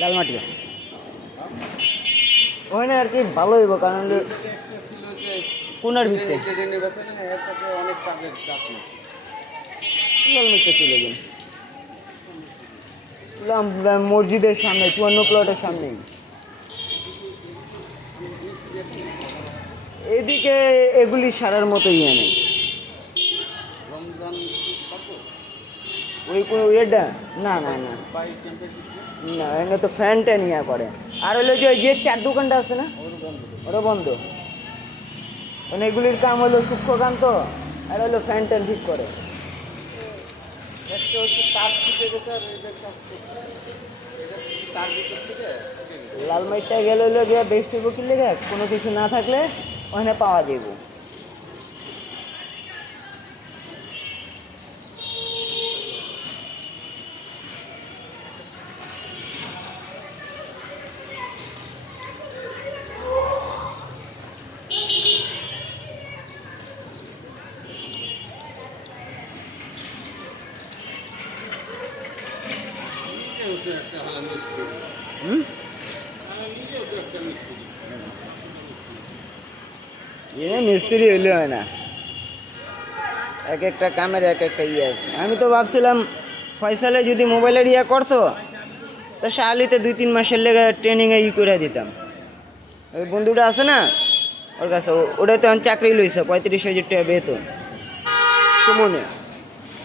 লালমাটিয়া ওখানে আর কি ভালো হইব, কারণ কোনার ভিতরে লালমাটিয়া চলে যান মসজিদের সামনে 54 প্লটের সামনেই। এদিকে এগুলি সারার মতো ইয়ে নেই। ওই ওইটা না না না না, এখানে তো ফ্যান ট্যান ইয়া করে। আর হলো যে চার দোকানটা আছে না, ওরা বন্ধ। মানে এগুলির কাম হলো সূক্ষ্মকান্ত, আর হলো ফ্যান ট্যান ঠিক করে। লালমাইটটা গেলে হলো গিয়ে বেস্ট হইব কি লেগে, কোনো কিছু না থাকলে ওখানে পাওয়া যাইব। মিস্ত্রি হইলে হয় না, এক একটা কামের এক একটা ইয়ে আছে। আমি তো ভাবছিলাম ফয়সালে যদি মোবাইলের ইয়ে করতো তো শাহালিতে 2-3 মাসের লেগে ট্রেনিংয়ে করে দিতাম। ওই বন্ধুটা আছে না ওর কাছে, ওটাই তো এখন চাকরি লইছে, 35,000 টাকা বেতন সুমনে।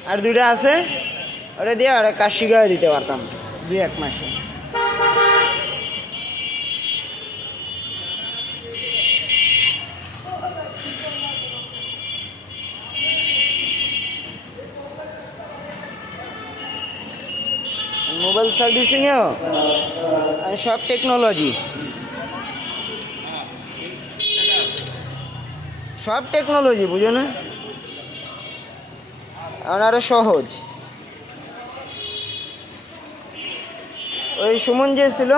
আর 2টা আছে, ওটা দিয়ে ওরা কাজ শিখিয়ে দিতে পারতাম 2-1 মাসে। মোবাইল সার্ভিসিংয়েও সব টেকনোলজি, সব টেকনোলজি বুঝো না, আরো সহজ। ওই সুমন যে ছিল